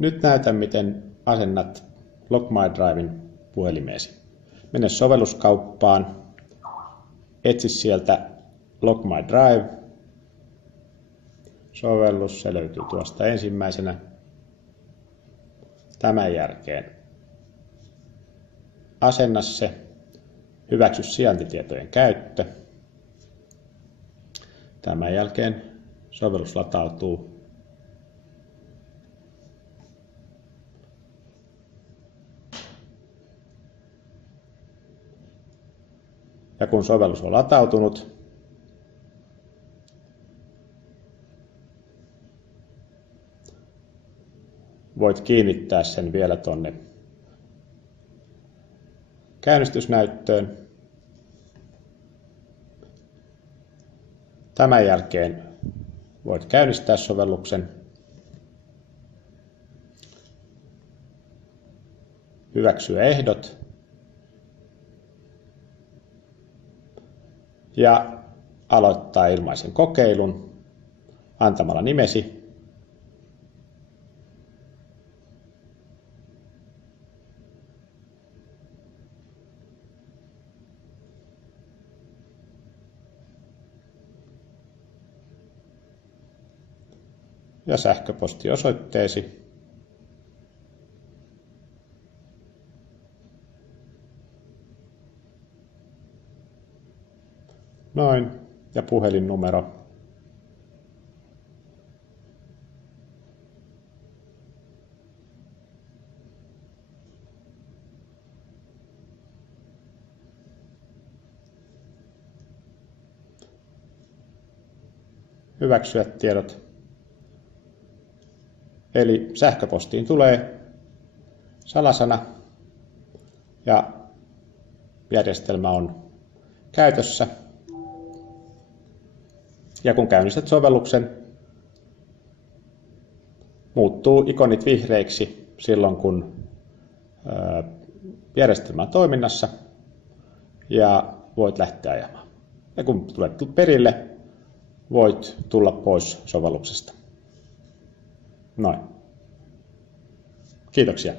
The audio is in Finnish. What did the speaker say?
Nyt näytän, miten asennat Lock My Driven puhelimeesi. Mene sovelluskauppaan, etsi sieltä Lock My Drive. Sovellus, se löytyy tuosta ensimmäisenä. Tämän jälkeen asenna se, hyväksy sijaintitietojen käyttö. Tämän jälkeen sovellus latautuu. Ja kun sovellus on latautunut, voit kiinnittää sen vielä tonne käynnistysnäyttöön. Tämän jälkeen voit käynnistää sovelluksen. Hyväksyä ehdot. Ja aloittaa ilmaisen kokeilun antamalla nimesi. Ja sähköpostiosoitteesi. Noin, ja puhelinnumero. Hyväksyä tiedot. Eli sähköpostiin tulee salasana ja järjestelmä on käytössä. Ja kun käynnistät sovelluksen, muuttuu ikonit vihreiksi silloin, kun järjestelmä on toiminnassa ja voit lähteä ajamaan. Ja kun tulet perille, voit tulla pois sovelluksesta. Noin. Kiitoksia.